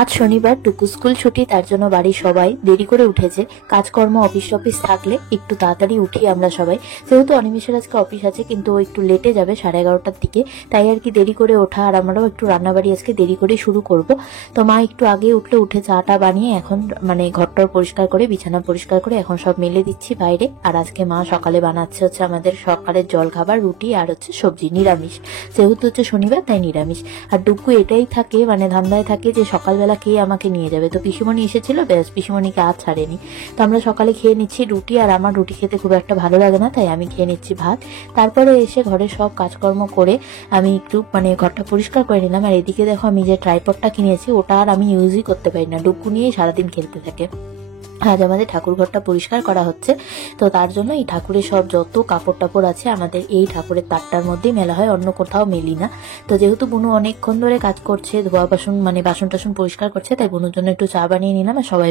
আজ শনিবার, টুকু স্কুল ছুটি, তার জন্য বাড়ির সবাই দেরি করে উঠেছে। কাজকর্ম অফিস টফিস থাকলে একটু তাড়াতাড়ি উঠি আমরা সবাই। যেহেতু অনিমেষের আজকে অফিস আছে, কিন্তু ও একটু লেটে যাবে 11:30টার দিকে, তাই আর কি দেরি করে ওঠা। আর আমরাও একটু রান্নাবাড়ি আজকে দেরি করে শুরু করব। তো মা একটু আগে উঠে চাটা বানিয়ে এখন মানে ঘরটর পরিষ্কার করে বিছানা পরিষ্কার করে এখন সব মেলে দিচ্ছি বাইরে। আর আজকে মা সকালে বানাচ্ছে হচ্ছে আমাদের সকালের জল খাবার, রুটি আর হচ্ছে সবজি, নিরামিষ। যেহেতু হচ্ছে শনিবার তাই নিরামিষ। আর ডুগু এটাই থাকে, মানে ধান্দায় থাকে যে সকালবেলা খেয়ে আমাকে নিয়ে যাবে। তো পিসিমণি এসেছিল, ব্যাস, পিসিমণিকে আর ছাড়েনি। তো আমরা সকালে খেয়ে নিচ্ছি রুটি, আর আমার রুটি খেতে খুব একটা ভালো লাগে না, তাই আমি খেয়ে নিচ্ছি ভাত। তারপরে এসে ঘরের সব কাজকর্ম করে আমি একটু মানে ঘরটা পরিষ্কার করে নিলাম। আর এদিকে দেখো, আমি যে ট্রাইপডটা কিনেছি ওটা আর আমি ইউজই করতে পারি না, ডুগু নিয়েই সারাদিন খেলতে থাকে। আজ আমাদের ঠাকুর ঘরটা পরিষ্কার করা হচ্ছে। তো তার জন্য এই ঠাকুরের সব যত কাপড় টাপড় আছে আমাদের এই ঠাকুরের তাকটার মধ্যেই মেলা হয়, অন্য কোথাও মেলি না। তো যেহেতু বুনু অনেকক্ষণ ধরে কাজ করছে, ধোয়া বাসন মানে বাসন টাসন পরিষ্কার করছে, তাই বুনুর জন্য একটু চা বানিয়ে নিলাম আর সবাই